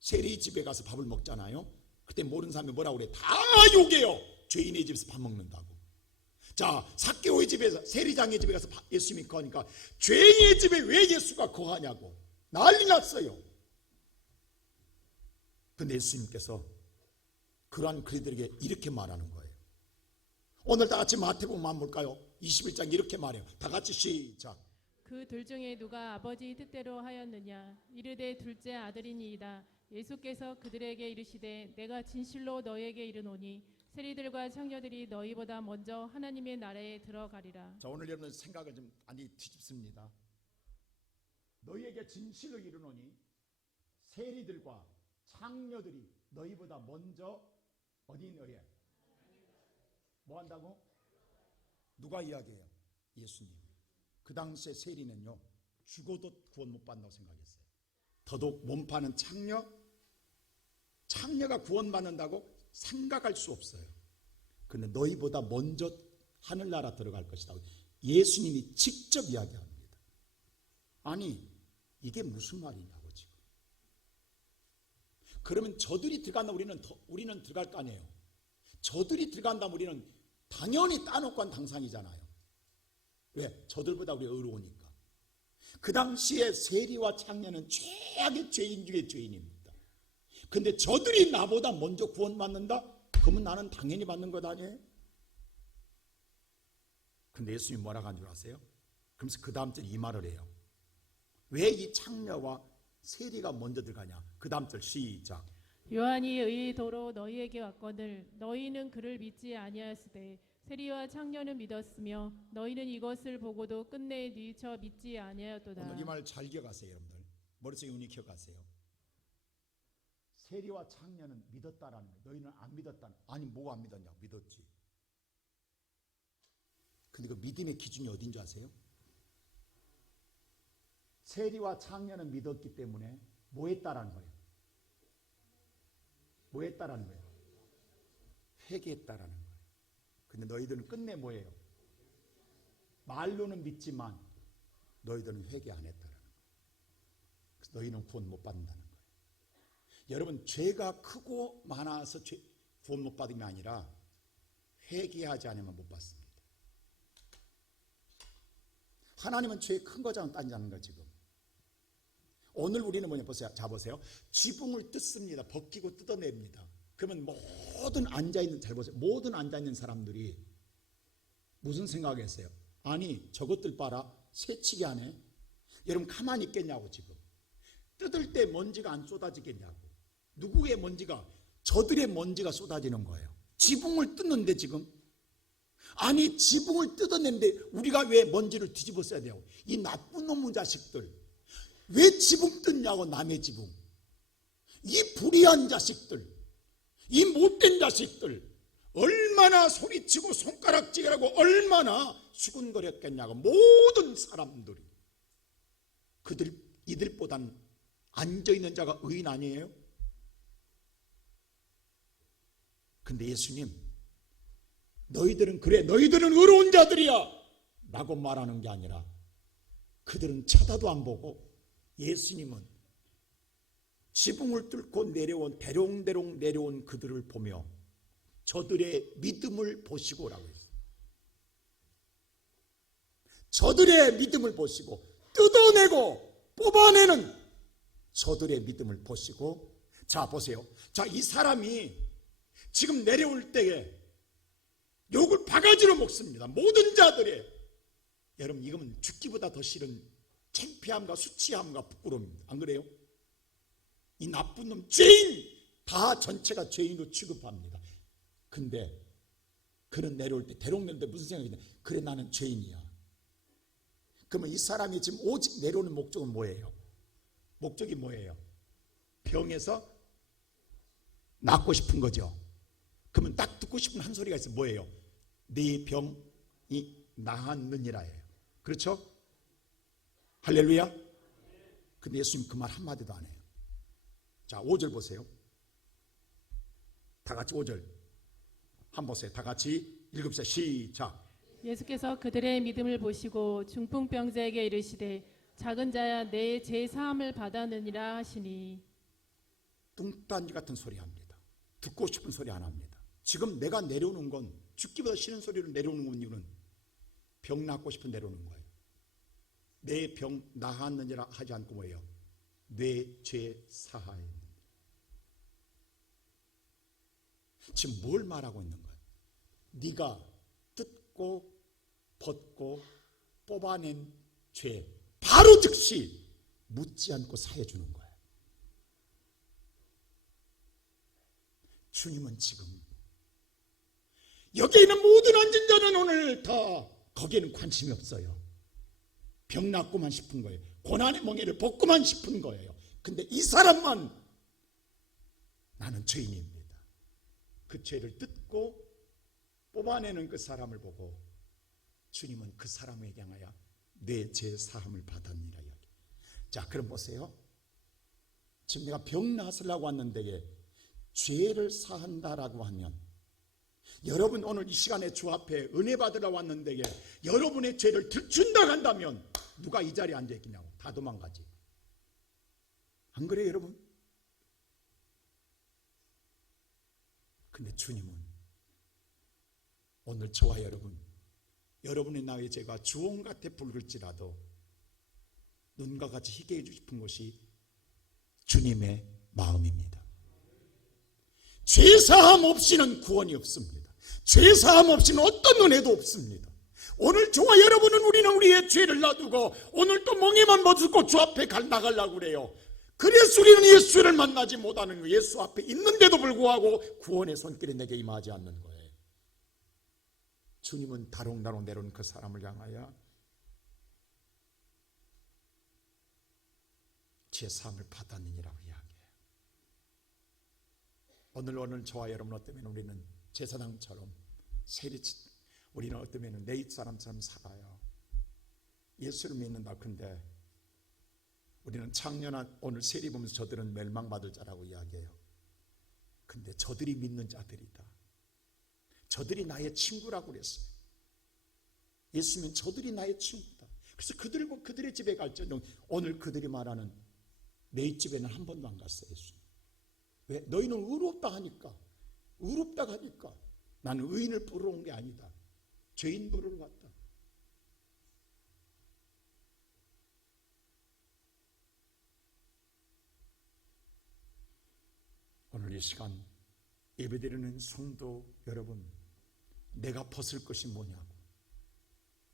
세리 집에 가서 밥을 먹잖아요. 그때 모르는 사람이 뭐라고 그래? 다 욕해요. 죄인의 집에서 밥 먹는다고. 자, 삭개오의 집에서 세리장의 집에 가서 예수님이 거하니까 죄인의 집에 왜 예수가 거하냐고 난리 났어요. 근데 예수님께서 그러한 그들에게 이렇게 말하는 거예요. 오늘 다 같이 마태복음 한번 볼까요? 21장 이렇게 말해요. 다 같이 시작. 그 둘 중에 누가 아버지 뜻대로 하였느냐 이르되 둘째 아들이니이다. 예수께서 그들에게 이르시되 내가 진실로 너희에게 이르노니 세리들과 창녀들이 너희보다 먼저 하나님의 나라에 들어가리라. 자, 오늘 여러분 생각을 좀 많이 뒤집습니다. 너희에게 진실로 이르노니 세리들과 창녀들이 너희보다 먼저 어디 너희 뭐 한다고? 누가 이야기해요? 예수님. 그 당시에 세리는요 죽어도 구원 못 받는다고 생각했어요. 더더욱 몸파는 창녀가 구원받는다고 생각할 수 없어요. 그런데 너희보다 먼저 하늘나라 들어갈 것이다. 예수님이 직접 이야기합니다. 아니 이게 무슨 말이냐고 지금. 그러면 저들이 들어간다면 우리는 들어갈 거 아니에요. 저들이 들어간다면 우리는 당연히 따놓고 한 당상이잖아요. 왜? 저들보다 우리가 의로우니까. 그 당시에 세리와 창녀는 최악의 죄인 중에 죄인입니다. 근데 저들이 나보다 먼저 구원받는다? 그러면 나는 당연히 받는 것 아니에요? 근데 예수님이 뭐라고 한 줄 아세요? 그러면서 그 다음 절 이 말을 해요. 왜 이 창녀와 세리가 먼저 들어가냐? 그 다음 절 시작. 요한이 의도로 너희에게 왔거늘 너희는 그를 믿지 아니하였으되 세리와 창녀는 믿었으며 너희는 이것을 보고도 끝내 뉘쳐 믿지 아니하였도다. 오늘 이 말 잘 기억하세요, 여러분들. 머릿속에 운이 기억하세요. 세리와 창녀는 믿었다라는 거예요. 너희는 안 믿었다는. 아니 뭐가 안 믿었냐고. 믿었지. 근데 그 믿음의 기준이 어딘 줄 아세요? 세리와 창녀는 믿었기 때문에 뭐 했다라는 거예요? 뭐 했다라는 거예요? 회개했다라는 거예요. 근데 너희들은 끝내 뭐예요? 말로는 믿지만 너희들은 회개 안 했다라는 거예요. 그래서 너희는 구원 못 받는다는 거예요. 여러분 죄가 크고 많아서 구원 못 받은 게 아니라 회개하지 않으면 못 받습니다. 하나님은 죄 큰 거잖아 따지자는 거 지금. 오늘 우리는 뭐냐 보세요. 자 보세요. 지붕을 뜯습니다. 벗기고 뜯어냅니다. 그러면 모든 앉아있는 잘 보세요. 모든 앉아있는 사람들이 무슨 생각했어요? 아니 저것들 봐라. 새치기 하네. 여러분 가만히 있겠냐고 지금. 뜯을 때 먼지가 안 쏟아지겠냐고. 누구의 먼지가? 저들의 먼지가 쏟아지는 거예요. 지붕을 뜯는데 지금. 아니 지붕을 뜯어낸데 우리가 왜 먼지를 뒤집어 써야 돼요? 이 나쁜 놈의 자식들. 왜 지붕 뜯냐고 남의 지붕. 이 불의한 자식들. 이 못된 자식들. 얼마나 소리치고 손가락질하고 얼마나 수군거렸겠냐고. 모든 사람들이. 이들보단 앉아있는 자가 의인 아니에요? 근데 예수님 너희들은 그래 너희들은 의로운 자들이야 라고 말하는 게 아니라 그들은 쳐다도 안 보고 예수님은 지붕을 뚫고 내려온 대롱대롱 내려온 그들을 보며 저들의 믿음을 보시고라고 했어요. 저들의 믿음을 보시고 뜯어내고 뽑아내는 저들의 믿음을 보시고 자 보세요. 자 이 사람이 지금 내려올 때에 욕을 바가지로 먹습니다. 모든 자들의. 여러분 이거는 죽기보다 더 싫은 창피함과 수치함과 부끄러움입니다. 안 그래요? 이 나쁜 놈, 죄인, 다 전체가 죄인으로 취급합니다. 근데 그는 내려올 때, 데려오는데 무슨 생각이 드냐? 그래, 나는 죄인이야. 그러면 이 사람이 지금 오직 내려오는 목적은 뭐예요? 목적이 뭐예요? 병에서 낫고 싶은 거죠. 그러면 딱 듣고 싶은 한 소리가 있어요. 뭐예요? 네 병이 나았느니라예요. 그렇죠? 할렐루야. 근데 예수님 그 말 한마디도 안 해요. 자, 5절 보세요. 다 같이 5절 한번 보세요. 다 같이 읽읍시다. 시작. 예수께서 그들의 믿음을 보시고 중풍병자에게 이르시되 작은 자야 내 죄 사함을 받았느니라 하시니. 뚱딴지 같은 소리 합니다. 듣고 싶은 소리 안 합니다. 지금 내가 내려오는 건, 죽기보다 싫은 소리로 내려오는 건 이유는 병 낫고 싶은 내려오는 거예요. 내 병 나았느니라 하지 않고 뭐예요? 내 죄 사하였느니라. 지금 뭘 말하고 있는 거예요? 네가 뜯고 벗고 뽑아낸 죄 바로 즉시 묻지 않고 사해주는 거예요. 주님은 지금 여기에 있는 모든 앉은 자는 오늘 다 거기에는 관심이 없어요. 병 낫고만 싶은 거예요. 고난의 멍에를 벗고만 싶은 거예요. 근데 이 사람만, 나는 죄인입니다. 그 죄를 뜯고 뽑아내는 그 사람을 보고 주님은 그 사람에게 향하여 내 죄 사함을 받았느니라. 자, 그럼 보세요. 지금 내가 병 나으려고 왔는데 죄를 사한다라고 하면, 여러분 오늘 이 시간에 주 앞에 은혜 받으러 왔는데 여러분의 죄를 들춘다 한다면 누가 이 자리에 앉아 있겠냐고. 다 도망가지. 안 그래요, 여러분? 근데 주님은 오늘 저와 여러분의 나의 죄가 주홍 같아 붉을지라도 눈과 같이 희게 해주고 싶은 것이 주님의 마음입니다. 죄사함 없이는 구원이 없습니다. 죄사함 없이는 어떤 은혜도 없습니다. 오늘 저와 여러분은, 우리는 우리의 죄를 놔두고 오늘 또 멍에만 벗고 주 앞에 나가려고 그래요. 그래서 우리는 예수를 만나지 못하는 거예요. 예수 앞에 있는데도 불구하고 구원의 손길이 내게 임하지 않는 거예요. 주님은 다롱다롱 내려온 그 사람을 향하여 죄사함을 받았느니라고 이야기해요. 오늘 저와 여러분 어쩌면 우리는 제사장처럼 우리는 어쩌면 내 입사람처럼 살아요. 예수를 믿는다. 근데 우리는 창년한 오늘 세리 보면서 저들은 멸망받을 자라고 이야기해요. 근데 저들이 믿는 자들이다. 저들이 나의 친구라고 그랬어요. 예수님은 저들이 나의 친구다. 그래서 그들의 집에 갈지언정 오늘 그들이 말하는 내 집에는 한 번도 안 갔어요. 예수님. 왜? 너희는 의롭다 하니까. 의롭다 하니까. 나는 의인을 부르러 온 게 아니다. 죄인 부르러 왔다. 오늘 이 시간 예배드리는 성도 여러분, 내가 벗을 것이 뭐냐고,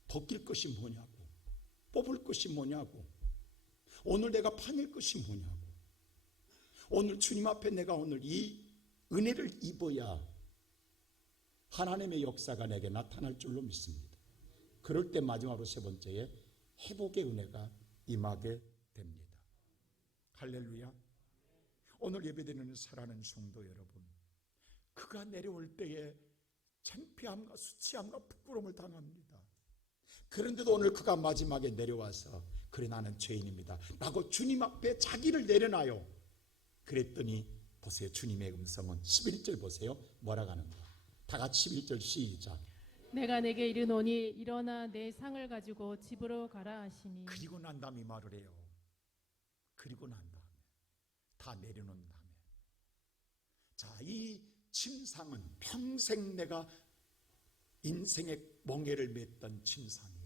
벗길 것이 뭐냐고, 뽑을 것이 뭐냐고, 오늘 내가 파낼 것이 뭐냐고, 오늘 주님 앞에 내가 오늘 이 은혜를 입어야 하나님의 역사가 내게 나타날 줄로 믿습니다. 그럴 때 마지막으로 세 번째에 회복의 은혜가 임하게 됩니다. 할렐루야. 오늘 예배드리는 사랑하는 성도 여러분, 그가 내려올 때에 창피함과 수치함과 부끄러움을 당합니다. 그런데도 오늘 그가 마지막에 내려와서 그래 나는 죄인입니다 라고 주님 앞에 자기를 내려놔요. 그랬더니 보세요, 주님의 음성은 11절 보세요. 뭐라고 하는가? 다 같이 11절 시작. 내가 내게 이르노니 일어나 내 상을 가지고 집으로 가라 하시니. 그리고 난 다음에 말을 해요. 그리고 난 다음에 다 내려놓은 다음에, 자, 이 침상은 평생 내가 인생의 멍에를 맸던 침상이에요.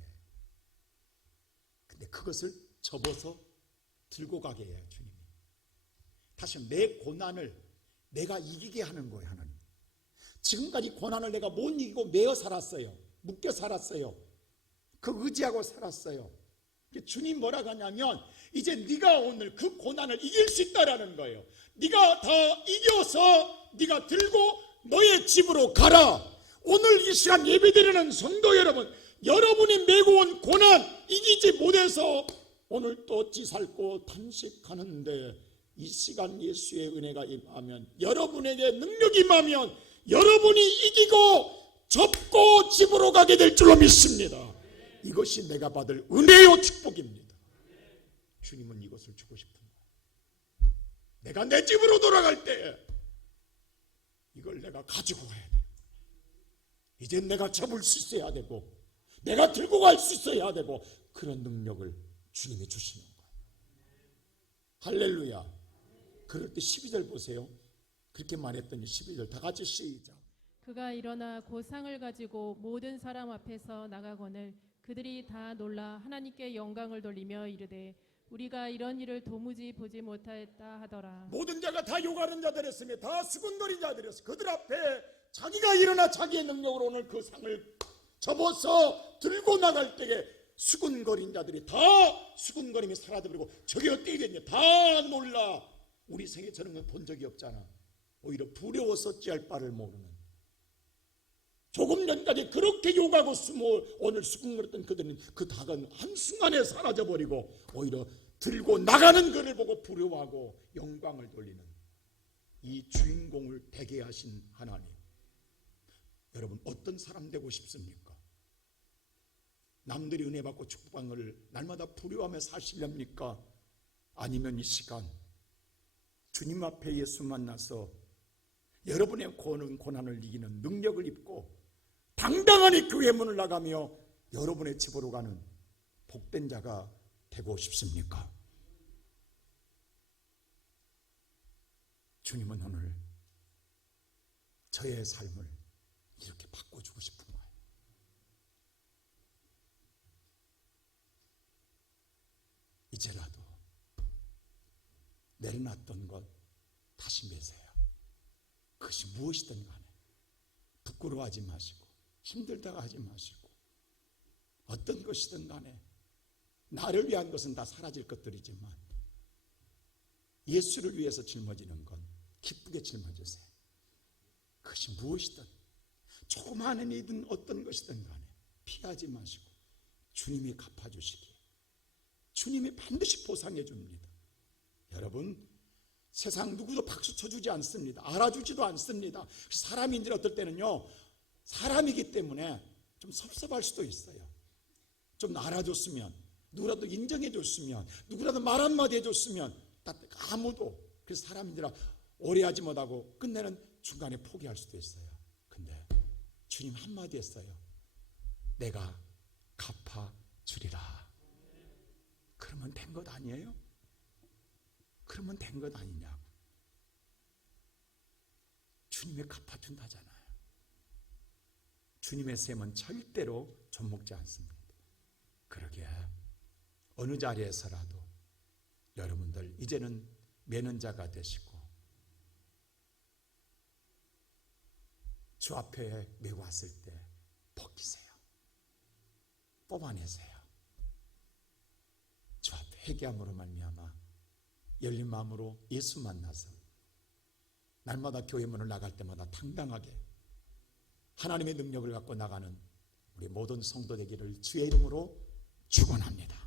근데 그것을 접어서 들고 가게 해요, 주님이. 다시 내 고난을 내가 이기게 하는 거예요, 하나님. 지금까지 고난을 내가 못 이기고 매어 살았어요. 묶여 살았어요. 그 의지하고 살았어요. 주님 뭐라고 하냐면 이제 네가 오늘 그 고난을 이길 수 있다라는 거예요. 네가 다 이겨서 네가 들고 너의 집으로 가라. 오늘 이 시간 예배드리는 성도 여러분, 여러분이 메고 온 고난 이기지 못해서 오늘 또 찌살고 탄식하는데 이 시간 예수의 은혜가 임하면, 여러분에게 능력이 임하면 여러분이 이기고 접고 집으로 가게 될 줄로 믿습니다. 이것이 내가 받을 은혜요 축복입니다. 주님은 이것을 주고 싶은 거예요. 내가 내 집으로 돌아갈 때 이걸 내가 가지고 가야 돼. 이제 내가 접을 수 있어야 되고 내가 들고 갈 수 있어야 되고, 그런 능력을 주님이 주시는 거예요. 할렐루야. 그럴 때 12절 보세요. 그렇게 말했더니 12절 다 같이 시작. 그가 일어나 그 상을 가지고 모든 사람 앞에서 나가거늘 그들이 다 놀라 하나님께 영광을 돌리며 이르되 우리가 이런 일을 도무지 보지 못하였다 하더라. 모든 자가 다 욕하는 자들이었으며 다 수군거린 자들이었어. 그들 앞에 자기가 일어나 자기의 능력으로 오늘 그 상을 접어서 들고 나갈 때에 수군거린 자들이 다 수군거림이 사라져버리고 저게 어떻게겠냐, 다 놀라. 우리 생에 저런 건 본 적이 없잖아. 오히려 두려워서 어찌할 바를 모르는, 조금 전까지 그렇게 욕하고 오늘 수군거렸던 그들은 그 닭은 한순간에 사라져버리고 오히려 들고 나가는 그를 보고 부러워하고 영광을 돌리는 이 주인공을 되게 하신 하나님, 여러분 어떤 사람 되고 싶습니까? 남들이 은혜 받고 축복한 것을 날마다 부러워하며 사시렵니까? 아니면 이 시간 주님 앞에 예수 만나서 여러분의 고난을 이기는 능력을 입고 당당하게 교회 문을 나가며 여러분의 집으로 가는 복된 자가 되고 싶습니까? 주님은 오늘 저의 삶을 이렇게 바꿔주고 싶은 거예요. 이제라도 내려놨던 것 다시 메세요. 그것이 무엇이든 간에 부끄러워하지 마시고 힘들다고 하지 마시고, 어떤 것이든 간에 나를 위한 것은 다 사라질 것들이지만 예수를 위해서 짊어지는 건 기쁘게 짊어지세요. 그것이 무엇이든 조그마한 일이든 어떤 것이든 간에 피하지 마시고 주님이 갚아주시기에 주님이 반드시 보상해 줍니다. 여러분, 세상 누구도 박수 쳐주지 않습니다. 알아주지도 않습니다. 사람인지 어떨 때는요, 사람이기 때문에 좀 섭섭할 수도 있어요. 좀 알아줬으면, 누구라도 인정해 줬으면, 누구라도 말 한마디 해줬으면, 아무도. 그래서 사람인지라 오래 하지 못하고 끝내는 중간에 포기할 수도 있어요. 근데 주님 한마디 했어요. 내가 갚아주리라. 그러면 된 것 아니에요? 그러면 된 것 아니냐고. 주님이 갚아준다잖아요. 주님의 셈은 절대로 젖먹지 않습니다. 그러게 어느 자리에서라도 여러분들 이제는 매는 자가 되시고 주 앞에 메고 왔을 때 벗기세요. 뽑아내세요. 주 앞에 회개함으로 말미암아 열린 마음으로 예수 만나서 날마다 교회 문을 나갈 때마다 당당하게 하나님의 능력을 갖고 나가는 우리 모든 성도 되기를 주의 이름으로 축원합니다.